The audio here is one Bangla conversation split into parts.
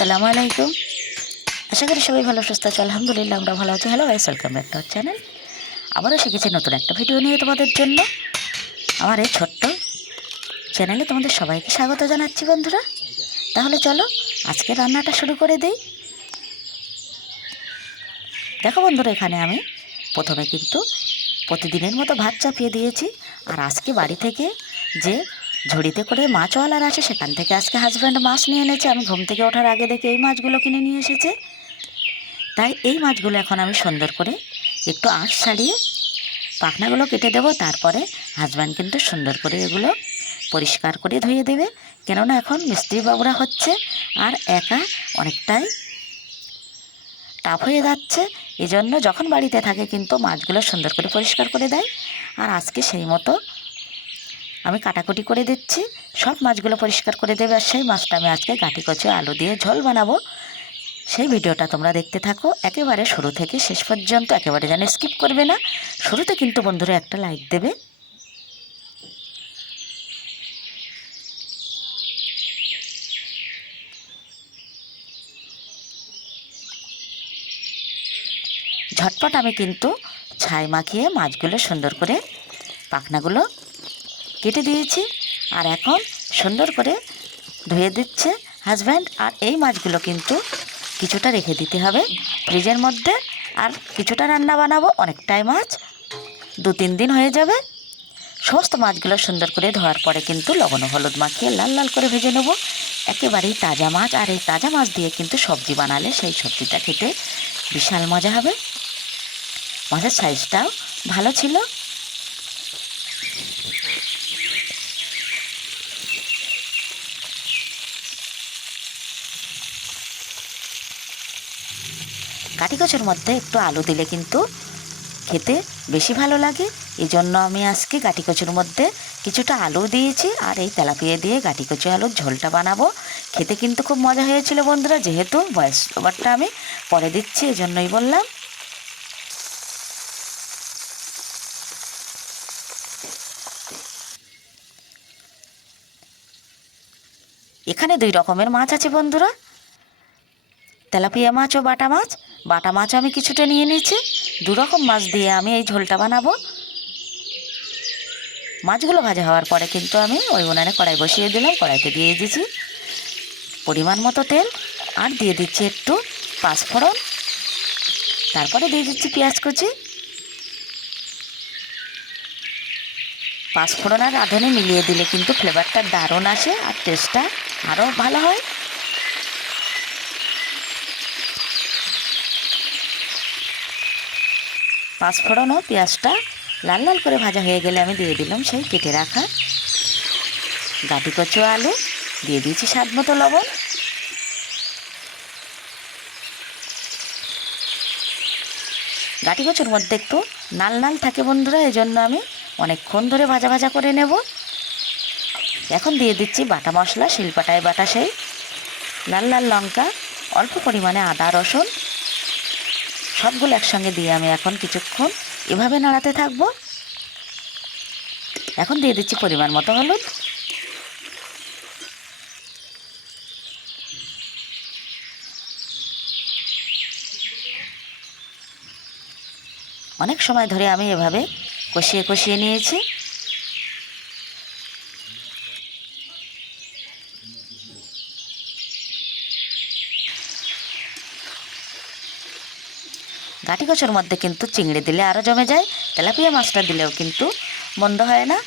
আসসালামু আলাইকুম। আশা করি সবাই ভালো, সুস্থ আছে। আলহামদুলিল্লাহ, আমরা ভালো আছি। Hello guys welcome back to our channel আবারও শিখেছি নতুন একটা ভিডিও নিয়ে তোমাদের জন্য। আমার এই ছোট্ট চ্যানেলে তোমাদের সবাইকে স্বাগত জানাচ্ছি বন্ধুরা। তাহলে চলো, আজকে রান্নাটা শুরু করে দেই। দেখো বন্ধুরা, এখানে আমি প্রথমে কিন্তু প্রতিদিনের মতো ভাত চাপিয়ে দিয়েছি। আর আজকে বাড়ি থেকে যে ঝুড়িতে করে মাছওয়ালার আছে, সেখান থেকে আজকে হাজব্যান্ড মাছ নিয়ে এনেছে। আমি ঘুম থেকে ওঠার আগে দেখে এই মাছগুলো কিনে নিয়ে এসেছে। তাই এই মাছগুলো এখন আমি সুন্দর করে একটু আঁশ ছাড়িয়ে পাখনাগুলো কেটে দেবো। তারপরে হাজব্যান্ড কিন্তু সুন্দর করে এগুলো পরিষ্কার করে ধুয়ে দেবে। কেননা এখন মিস্ত্রি বাবুরা হচ্ছে আর একা অনেকটাই টাফ হয়ে যাচ্ছে। এই জন্য যখন বাড়িতে থাকে কিন্তু মাছগুলো সুন্দর করে পরিষ্কার করে দেয়। আর আজকে সেই মতো আমি কাটাকুটি করে দিচ্ছি। সব মাছগুলো পরিষ্কার করে দেবে আর সেই মাছটা আমি আজকে গাঁটি কচে আলু দিয়ে ঝোল বানাবো। সেই ভিডিওটা তোমরা দেখতে থাকো। একেবারে শুরু থেকে শেষ পর্যন্ত একেবারে যেন স্কিপ করবে না। শুরুতে কিন্তু বন্ধুরা একটা লাইক দেবে। ঝটপট আমি কিন্তু ছাই মাখিয়ে মাছগুলো সুন্দর করে পাখনাগুলো কেটে দিয়েছি আর এখন সুন্দর করে ধুয়ে দিচ্ছে হাজব্যান্ড আর এই মাছগুলো কিন্তু কিছুটা রেখে দিতে হবে ফ্রিজের মধ্যে আর কিছুটা রান্না বানাবো, অনেকটাই মাছ, দু তিন দিন হয়ে যাবে। সমস্ত মাছগুলো সুন্দর করে ধোয়ার পরে কিন্তু লবণ হলুদ মাখিয়ে লাল লাল করে ভেজে নেব। একেবারেই তাজা মাছ আর এই তাজা মাছ দিয়ে কিন্তু সবজি বানালে সেই সবজিটা খেতে বিশাল মজা হবে। মাছের সাইজটাও ভালো ছিল। কাটি কচুর মধ্যে একটু আলু দিলে কিন্তু খেতে বেশি ভালো লাগে। এই জন্য আমি আজকে গাটি কচুর মধ্যে কিছুটা আলু দিয়েছি আর এই তেলাপিয়া দিয়ে গাটি কচু আলুর ঝোলটা বানাবো। খেতে কিন্তু খুব মজা হয়েছিল বন্ধুরা, যেহেতু ভয়েস ওভারটা আমি পরে দিচ্ছি এই জন্যই বললাম। এখানে দুই রকমের মাছ আছে বন্ধুরা, তেলাপিয়া মাছ ও বাটা মাছ। বাটা মাছ আমি কিছুটা নিয়ে নিয়েছি। দু রকম মাছ দিয়ে আমি এই ঝোলটা বানাবো। মাছগুলো ভাজা হওয়ার পরে কিন্তু আমি ওই উনানে কড়াই বসিয়ে দিলাম, কড়াইতে দিয়ে দিয়েছি পরিমাণ মতো তেল, আর দিয়ে দিচ্ছি একটু পাঁচফোড়ন। তারপরে দিয়ে দিচ্ছি পেঁয়াজ কুচি। পাঁচফোড়ন আর রাঁধুনি মিলিয়ে দিলে কিন্তু ফ্লেভারটা দারুণ আসে আর টেস্টটা আরও ভালো হয়। পাঁচফোড়ন ও পেঁয়াজটা লাল লাল করে ভাজা হয়ে গেলে আমি দিয়ে দিলাম সেই কেটে রাখা গাটি কচু আলু, দিয়ে দিয়েছি স্বাদ মতো লবণ। গাটি কচুর মধ্যে একটু নাল নাল থাকে বন্ধুরা এই জন্য আমি অনেকক্ষণ ধরে ভাজা ভাজা করে নেব। এখন দিয়ে দিচ্ছি বাটা মশলা, শিলপাটায় বাটা সেই, লাল লাল লঙ্কা, অল্প পরিমাণে আদা, রসুন সবগুলো একসঙ্গে দিয়ে আমি এখন কিছুক্ষণ এভাবে নাড়াতে থাকব। এখন দিয়ে দিচ্ছি পরিমাণ মতো হলুদ। অনেক সময় ধরে আমি এভাবে কষিয়ে কষিয়ে নিয়েছি। গাটি কচুর মধ্যে কিন্তু চিংড়ি দিলে আরও জমে যায়, তেলাপিয়া মাছটা দিলেও কিন্তু মন্দ হয় না।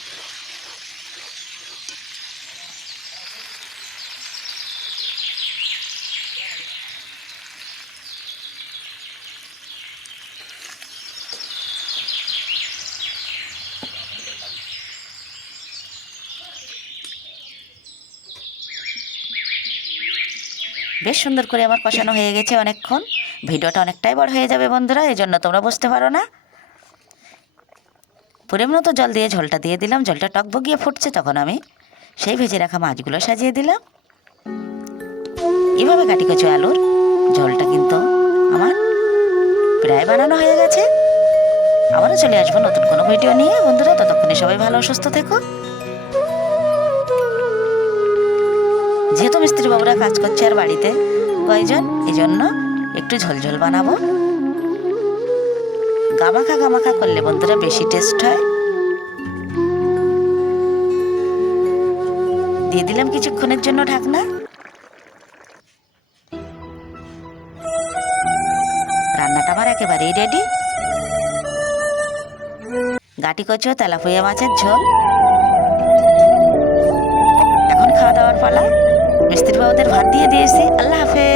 বেশ সুন্দর করে আমার কষানো হয়ে গেছে অনেকক্ষণ। ভিডিওটা অনেকটাই বড় হয়ে যাবে বন্ধুরা, এই জন্য তোমরা বুঝতে পারো না। পরিমাণ মতো জল দিয়ে ঝোলটা দিয়ে দিলাম জলটা টকবগিয়ে ফুটছে তখন আমি সেই ভেজে রাখা মাছগুলো সাজিয়ে দিলাম। এভাবে কাটি কচু আলুর ঝোলটা কিন্তু আমার প্রায় বানানো হয়ে গেছে। আবারও চলে আসব নতুন কোনো ভিডিও নিয়ে। বন্ধুরা, ততক্ষণে সবাই ভালো, সুস্থ থেকো। যেহেতু মিস্ত্রি বাবুরা কাজ করছে আর বাড়িতে কয়জন, এই জন্য একটু ঝোলঝোল বানাবো? গামাখা গামাখা করলে বন্ধুরা বেশি টেস্ট হয়। দিয়ে দিলাম কিছুক্ষণের জন্য ঢাকনা। রান্নাটা আমার একেবারেই রেডি গাটি কচু তেলাপুয়া মাছের ঝোল। এখন খাওয়া দাওয়ার পালা। মিস্ত্রি বাবুদের ভাত দিয়ে দিয়েছি। আল্লাহ হাফেজ।